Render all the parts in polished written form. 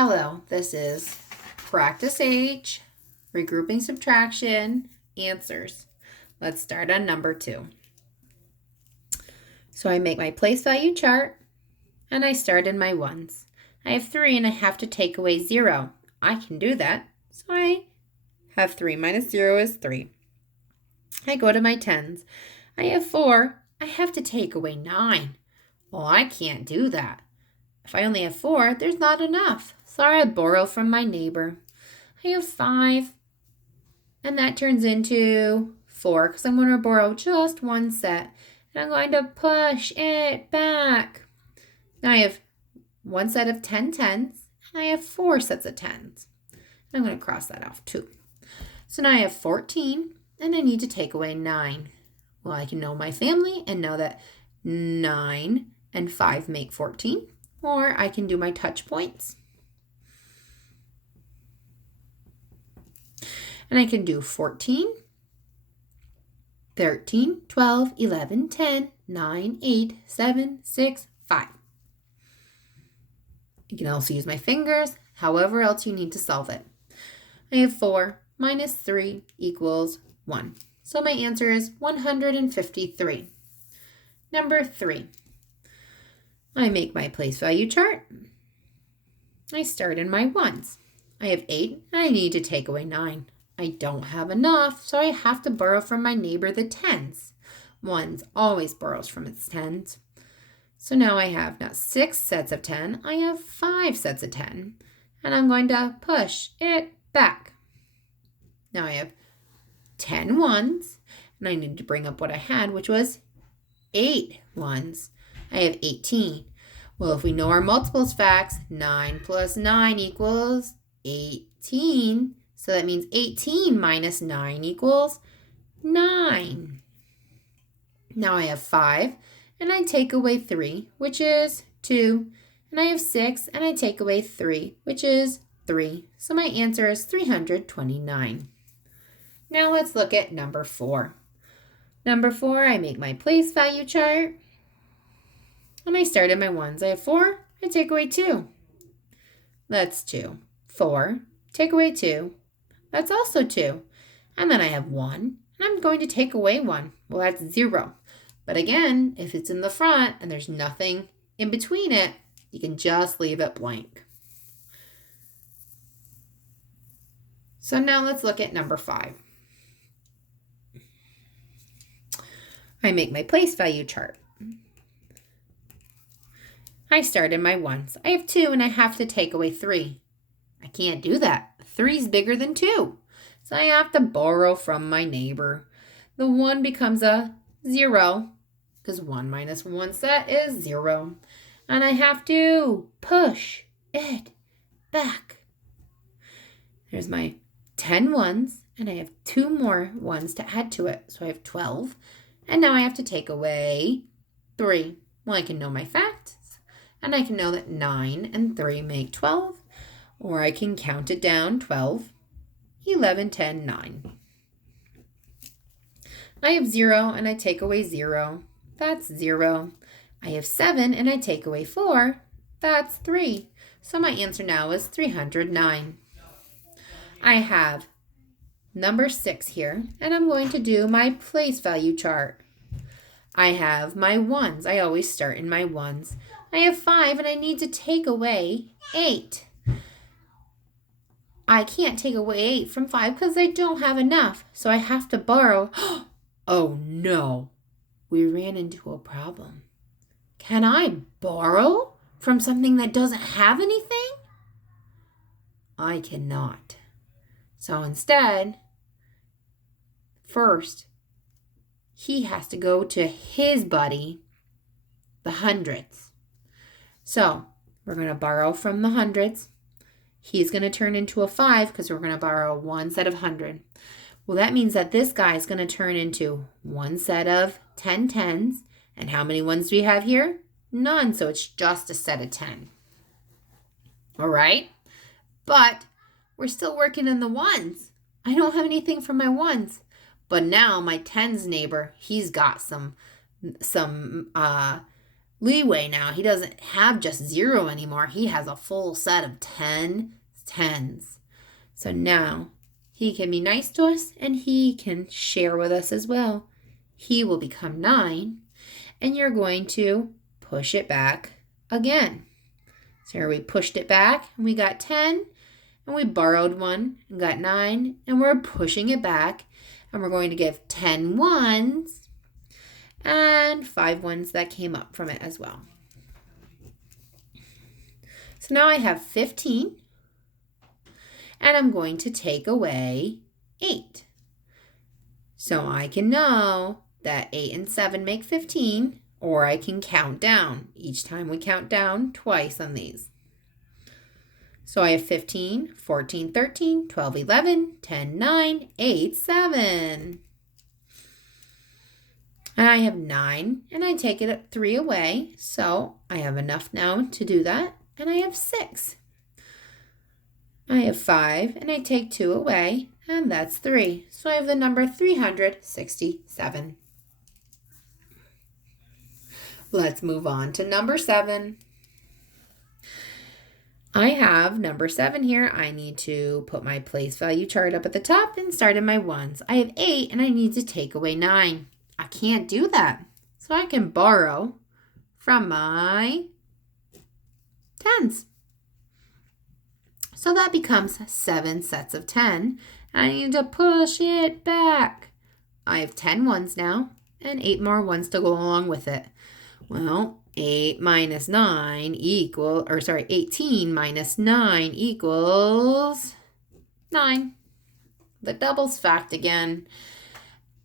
Hello, this is Practice H, Regrouping Subtraction, Answers. Let's start on number 2. So I make my place value chart, and I start in my ones. I have 3 and I have to take away 0. I can do that, so I have 3 minus 0 is 3. I go to my tens. I have 4. I have to take away 9. Well, I can't do that. If I only have 4, there's not enough. So I borrow from my neighbor. I have 5, and that turns into 4 because I'm going to borrow just one set. And I'm going to push it back. Now I have one set of 10 tens, and I have 4 sets of tens. I'm going to cross that off too. So now I have 14, and I need to take away 9. Well, I can know my family and know that 9 and 5 make 14. Or I can do my touch points. And I can do 14, 13, 12, 11, 10, 9, 8, 7, 6, 5. You can also use my fingers, however else you need to solve it. I have 4 minus 3 equals 1. So my answer is 153. Number 3. I make my place value chart. I start in my ones. I have 8 and I need to take away 9. I don't have enough, so I have to borrow from my neighbor the tens. Ones always borrows from its tens. So now I have not 6 sets of 10, I have 5 sets of 10. And I'm going to push it back. Now I have 10 ones, and I need to bring up what I had, which was 8 ones. I have 18. Well, if we know our multiples facts, 9 plus 9 equals 18. So that means 18 minus 9 equals 9. Now I have 5, and I take away 3, which is 2. And I have 6, and I take away 3, which is 3. So my answer is 329. Now let's look at number 4. Number 4, I make my place value chart. And I start in my ones. I have 4, I take away 2. That's 2. 4, take away 2. That's also 2. And then I have 1, and I'm going to take away 1. Well, that's 0. But again, if it's in the front and there's nothing in between it, you can just leave it blank. So now let's look at number 5. I make my place value chart. I start in my ones. I have 2 and I have to take away 3. I can't do that. 3 is bigger than 2. So I have to borrow from my neighbor. The 1 becomes a 0 because 1 minus 1 set is 0. And I have to push it back. There's my 10 ones, and I have 2 more ones to add to it. So I have 12. And now I have to take away 3. Well, I can know my facts. And I can know that 9 and 3 make 12. Or I can count it down, 12, 11, 10, 9. I have 0 and I take away 0. That's 0. I have 7 and I take away 4. That's 3. So my answer now is 309. I have number 6 here, and I'm going to do my place value chart. I have my ones. I always start in my ones. I have 5 and I need to take away 8. I can't take away 8 from 5 because I don't have enough. So I have to borrow. Oh no, we ran into a problem. Can I borrow from something that doesn't have anything? I cannot. So instead, first, he has to go to his buddy, the hundreds. So we're going to borrow from the hundreds. He's going to turn into a 5 because we're going to borrow one set of 100. Well, that means that this guy is going to turn into one set of 10 tens. And how many ones do we have here? None. So it's just a set of 10. All right. But we're still working in the ones. I don't have anything for my ones. But now my tens neighbor, he's got some leeway now. He doesn't have just 0 anymore. He has a full set of 10 tens. So now he can be nice to us and he can share with us as well. He will become 9 and you're going to push it back again. So here we pushed it back and we got 10 and we borrowed 1 and got 9 and we're pushing it back and we're going to give 10 ones and 5 ones that came up from it as well. So now I have 15 and I'm going to take away 8. So I can know that 8 and 7 make 15, or I can count down. Each time we count down twice on these. So I have 15, 14, 13, 12, 11, 10, 9, 8, 7. And I have 9, and I take it 3 away, so I have enough now to do that, and I have 6. I have 5, and I take 2 away, and that's 3. So I have the number 367. Let's move on to number 7. I have number 7 here. I need to put my place value chart up at the top and start in my ones. I have 8, and I need to take away 9. I can't do that. So I can borrow from my tens. So that becomes 7 sets of 10. And I need to push it back. I have 10 ones now and 8 more ones to go along with it. Well, 8 minus 9 18 minus 9 equals 9. The doubles fact again.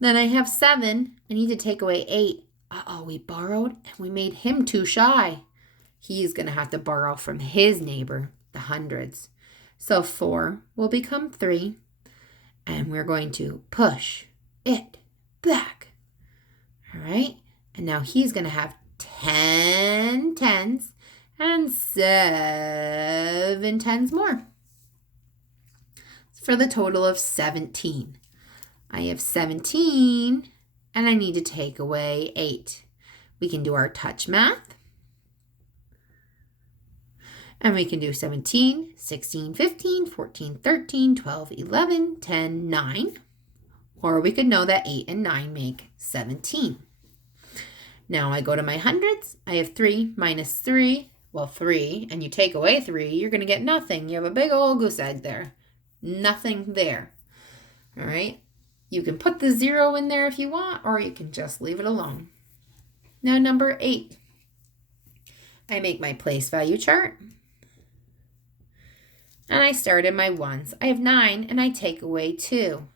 Then I have 7. I need to take away 8. Uh-oh, we borrowed and we made him too shy. He's going to have to borrow from his neighbor, the hundreds. So 4 will become 3, and we're going to push it back. All right, and now he's going to have 10 tens and 7 tens more for the total of 17. I have 17, and I need to take away 8. We can do our touch math. And we can do 17, 16, 15, 14, 13, 12, 11, 10, 9. Or we could know that 8 and 9 make 17. Now I go to my hundreds. I have 3 minus 3. Well, 3, and you take away 3, you're going to get nothing. You have a big old goose egg there. Nothing there. All right? You can put the 0 in there if you want, or you can just leave it alone. Now number 8. I make my place value chart. And I start in my ones. I have 9 and I take away 2.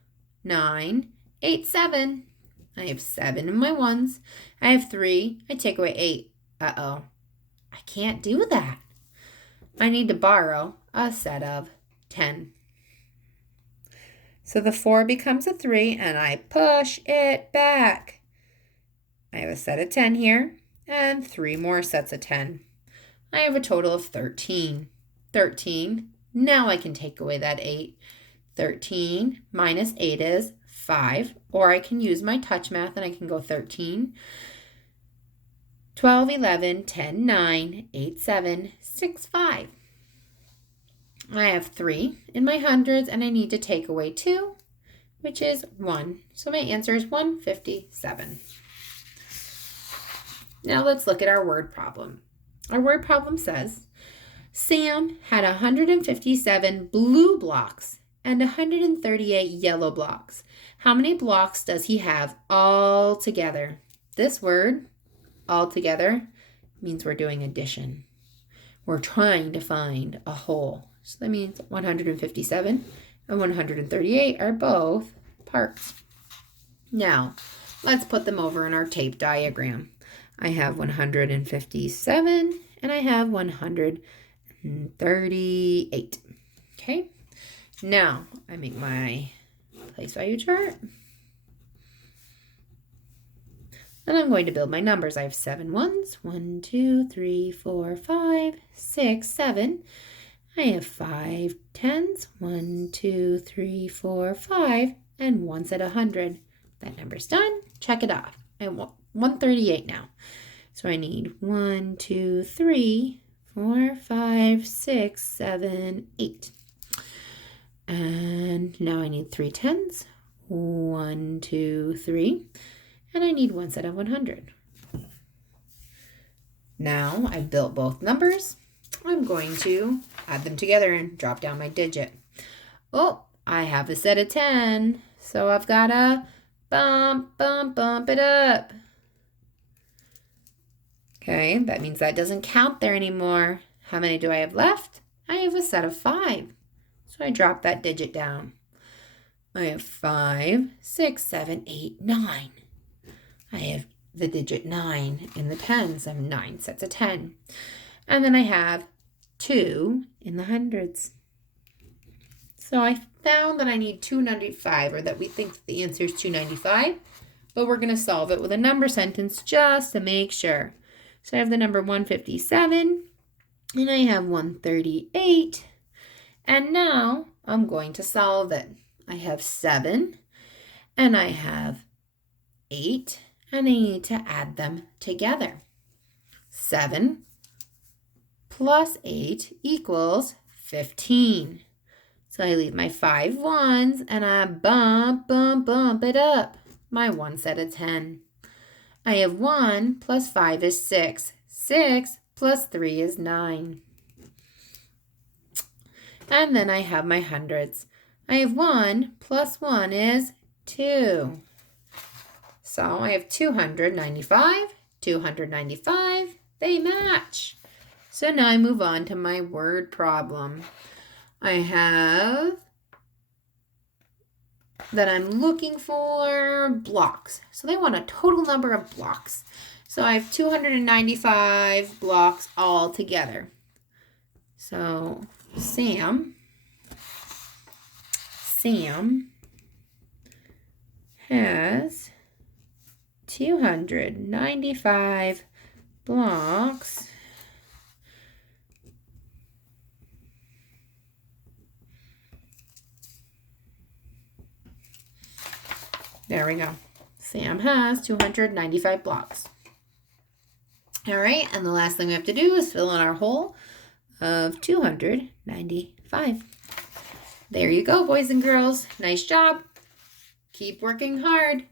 9, 8, 7. I have 7 in my ones. I have 3. I take away 8. Uh-oh. I can't do that. I need to borrow a set of 10. So the 4 becomes a 3 and I push it back. I have a set of 10 here and 3 more sets of 10. I have a total of 13. 13. Now I can take away that 8. 13 minus 8 is 5. Or I can use my touch math and I can go 13, 12, 11, 10, 9, 8, 7, 6, 5. I have 3 in my hundreds and I need to take away 2, which is 1. So my answer is 157. Now let's look at our word problem. Our word problem says, Sam had 157 blue blocks and 138 yellow blocks. How many blocks does he have all together? This word, all together, means we're doing addition. We're trying to find a whole. So that means 157 and 138 are both parts. Now, let's put them over in our tape diagram. I have 157 and I have 138. Okay, now I make my place value chart. And I'm going to build my numbers. I have 7 ones. 1, 2, 3, 4, 5, 6, 7. I have 5 tens. 1, 2, 3, 4, 5, and 1 set of 100. That number's done. Check it off. I want 138 now. So I need 1, 2, 3, 4, 5, 6, 7, 8. And now I need 3 tens. 1, 2, 3. And I need one set of 100. Now I've built both numbers. I'm going to add them together and drop down my digit. Oh, I have a set of 10. So I've got to bump it up. Okay, that means that doesn't count there anymore. How many do I have left? I have a set of 5. So I drop that digit down. I have 5, 6, 7, 8, 9. I have the digit 9 in the tens. I have 9 sets of 10. And then I have 2 in the hundreds. So I found that I need 295, or that we think that the answer is 295, but we're going to solve it with a number sentence just to make sure. So I have the number 157, and I have 138, and now I'm going to solve it. I have 7, and I have 8, and I need to add them together. 7 plus 8 equals 15. So I leave my 5 ones, and I bump it up. My one set of 10. I have 1 plus 5 is 6. 6 plus 3 is 9. And then I have my hundreds. I have 1 plus 1 is 2. So I have 295, 295, they match. So now I move on to my word problem. I have that I'm looking for blocks. So they want a total number of blocks. So I have 295 blocks all together. So Sam has 295 blocks There we go. Sam has 295 blocks. All right, and the last thing we have to do is fill in our hole of 295. There you go, boys and girls. Nice job. Keep working hard.